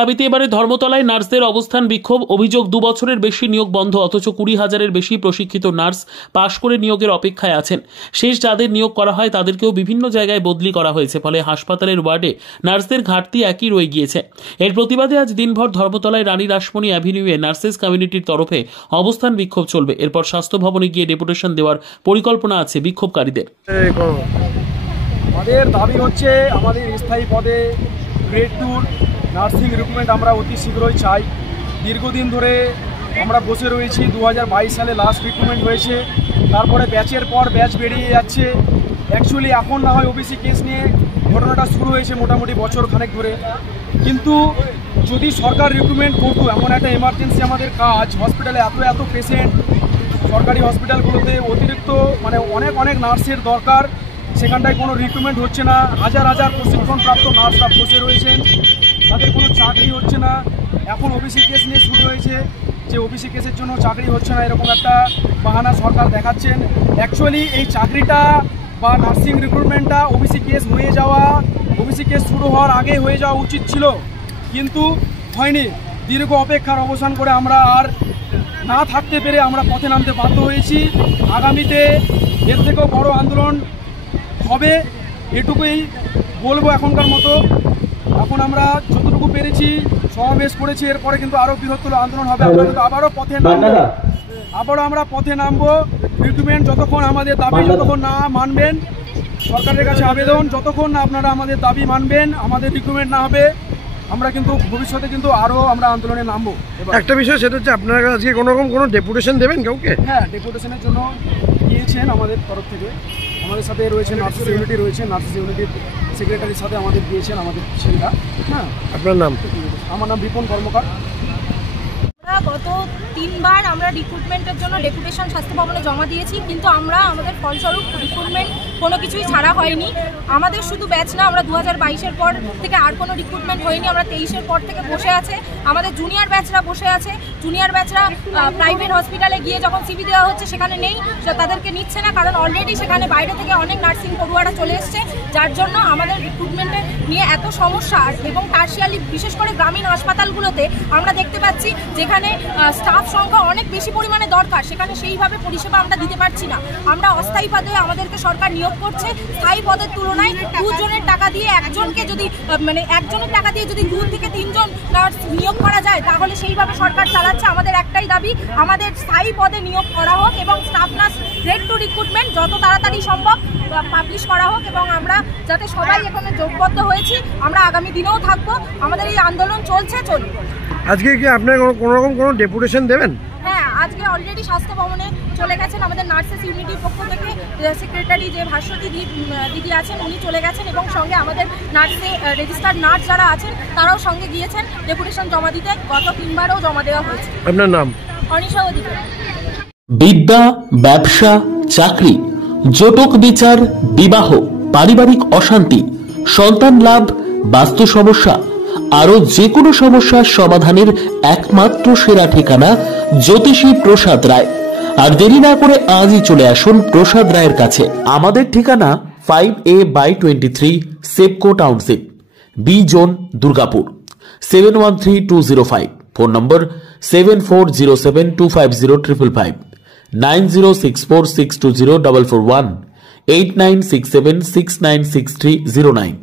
দাবিতে এবারে ধর্মতলায় নার্সদের অবস্থান বিক্ষোভ। অভিযোগ 2 বছরের বেশি নিয়োগ বন্ধ, অথচ 20,000-এর বেশি প্রশিক্ষিত নার্স পাশ করে নিয়োগের অপেক্ষায় আছেন। শেষ যাদের নিয়োগ করা হয় তাদেরকেও বিভিন্ন জায়গায় বদলি করা হয়েছে, ফলে হাসপাতালের ওয়ার্ডে নার্সদের ঘাটতি একই রয়ে গিয়েছে। এর প্রতিবাদে আজ দিনভর ধর্মতলায় রানী রাসমণি অ্যাভিনিউয়ে নার্সেস কমিউনিটির তরফে অবস্থান বিক্ষোভ চলবে। এরপর স্বাস্থ্য ভবনে গিয়ে ডেপুটেশন দেওয়ার পরিকল্পনা আছে বিক্ষোভকারীদের। আমাদের দাবি হচ্ছে আমাদের স্থায়ী পদে গ্রেড 2 নার্সিং রিক্রুটমেন্ট আমরা অতি শীঘ্রই চাই। দীর্ঘদিন ধরে আমরা বসে রয়েছি, 2022 সালে লাস্ট রিক্রুটমেন্ট হয়েছে, তারপরে ব্যাচের পর ব্যাচ বেরিয়ে যাচ্ছে। অ্যাকচুয়ালি এখন না হয় ওবিসি কেস নিয়ে ঘটনাটা শুরু হয়েছে মোটামুটি বছর খানেক ধরে, কিন্তু যদি সরকার রিক্রুটমেন্ট করতো, এমন একটা এমার্জেন্সি আমাদের কাজ, হসপিটালে এত পেশেন্ট, সরকারি হসপিটালগুলোতে অতিরিক্ত অনেক নার্সের দরকার, সেখানটায় কোনো রিক্রুটমেন্ট হচ্ছে না। হাজার প্রশিক্ষণপ্রাপ্ত নার্সরা বসে রয়েছেন, তাদের কোনো চাকরি হচ্ছে না। এখন ওবিসি কেস নিয়ে শুরু হয়েছে যে ওবিসি কেসের জন্য চাকরি হচ্ছে না, এরকম একটা বাহানা সরকার দেখাচ্ছেন। অ্যাকচুয়ালি এই চাকরিটা বা নার্সিং রিক্রুটমেন্টটা ওবিসি কেস ওবিসি কেস শুরু হওয়ার আগে হয়ে যাওয়া উচিত ছিল, কিন্তু হয়নি। দীর্ঘ অপেক্ষার অবসান করে আমরা আর না থাকতে পেরে আমরা পথে নামতে বাধ্য হয়েছি। আগামীতে এর থেকেও বড় আন্দোলন হবে, এটুকুই বলবো এখনকার মতো। এখন আমরা যতটুকু পেরেছি সমাবেশ করেছি, এরপরে কিন্তু আরও বৃহত্তর আন্দোলন হবে। আমরা কিন্তু আবারও আমরা পথে নামবো। রিক্রুটমেন্ট যতক্ষণ আমাদের দাবি যতক্ষণ না মানবেন, সরকারের কাছে আবেদন, যতক্ষণ না আপনারা আমাদের দাবি মানবেন, আমাদের রিক্রুটমেন্ট না হবে, আমরা কিন্তু ভবিষ্যতে কিন্তু আরও আমরা আন্দোলনে নামবো। একটা বিষয় সেটা হচ্ছে, আপনারা আজকে কোনো ডেপুটেশন দেবেন কাউকে? হ্যাঁ, ডেপুটেশনের জন্য গিয়েছেন আমাদের তরফ থেকে। আমাদের সাথে রয়েছে নার্সেস ইউনিটি, নার্সেস ইউনিটির সেক্রেটারির সাথে আমাদের গিয়েছেন আমাদের ছেলেরা। হ্যাঁ, আপনার নাম? আমার নাম বিপন কর্মকার। গত 3 বার আমরা রিক্রুটমেন্টের জন্য ডেপুটেশন স্বাস্থ্য ভবনে জমা দিয়েছি, কিন্তু আমাদের ফলস্বরূপ রিক্রুটমেন্ট কোনো কিছুই ছাড়া হয়নি। আমাদের শুধু ব্যাচ না, আমরা 2022-এর পর থেকে আর কোনো রিক্রুটমেন্ট হয়নি। আমরা 23-এর পর থেকে বসে আছে। আমাদের জুনিয়র ব্যাচরা বসে আছে। জুনিয়র ব্যাচরা প্রাইভেট হসপিটালে গিয়ে যখন সিভি দেওয়া হচ্ছে সেখানে নেই, তাদেরকে নিচ্ছে না, কারণ অলরেডি সেখানে বাইরে থেকে অনেক নার্সিং পড়ুয়ারা চলে এসছে, যার জন্য আমাদের রিক্রুটমেন্টে নিয়ে এত সমস্যা। এবং টার্সিয়ারি বিশেষ করে গ্রামীণ হাসপাতালগুলোতে আমরা দেখতে পাচ্ছি যেখানে স্টাফ সংখ্যা অনেক বেশি পরিমাণে দরকার, সেখানে সেইভাবে পরিষেবা আমরা দিতে পারছি না। আমরা অস্থায়ী পদে আমাদেরকে সরকার নিয়োগ করছে, স্থায়ী পদের তুলনায় 2 জনের টাকা দিয়ে একজনকে যদি একজনের টাকা দিয়ে যদি 2 থেকে 3 জন নার্স নিয়োগ করা যায়, তাহলে সেইভাবে সরকার চালাচ্ছে। আমাদের একটাই দাবি, আমাদের স্থায়ী পদে নিয়োগ করা হোক এবং স্টাফ নার্স গ্রেড 2 রিক্রুটমেন্ট যত তাড়াতাড়ি সম্ভব পাবলিশ করা হোক, এবং আমরা যাতে সবাই এখানে যোগবদ্ধ হয়েছি, আমরা আগামী দিনেও থাকবো। আমাদের এই আন্দোলন চলবে। আজকে কি আপনারা কোনো ডেপুটেশন দেবেন? হ্যাঁ, আজকে অলরেডি স্বাস্থ্য ভবনে চলে গেছেন আমাদের নার্সেস ইউনিটির পক্ষ থেকে সেক্রেটারি যে ভাস্বতী দিদি আছেন, উনি চলে গেছেন, এবং সঙ্গে আমাদের রেজিস্টার্ড নার্স যারা আছেন তারাও সঙ্গে গিয়েছেন ডেপুটেশন জমা দিতে। গত 3 বারও জমা দেওয়া হয়েছে। আপনার নাম? অনিশা অধিকারী। বিদ্যা, ব্যবসা, চাকরি, জটক বিচার, বিবাহ, পারিবারিক অশান্তি, সন্তান লাভ, বাস্তু সমস্যা, আরো যে কোনো সমস্যার সমাধানের একমাত্র সেরা ঠিকানা জ্যোতিষী প্রসাদ রায়। আর দেরি না করে আজই চলে আসুন প্রসাদ রায়ের কাছে। আমাদের ঠিকানা 5A/23 SEPCO township, B zone, Durgapur, 713205। Phone number 7407250555, 9064620441, 8967696309।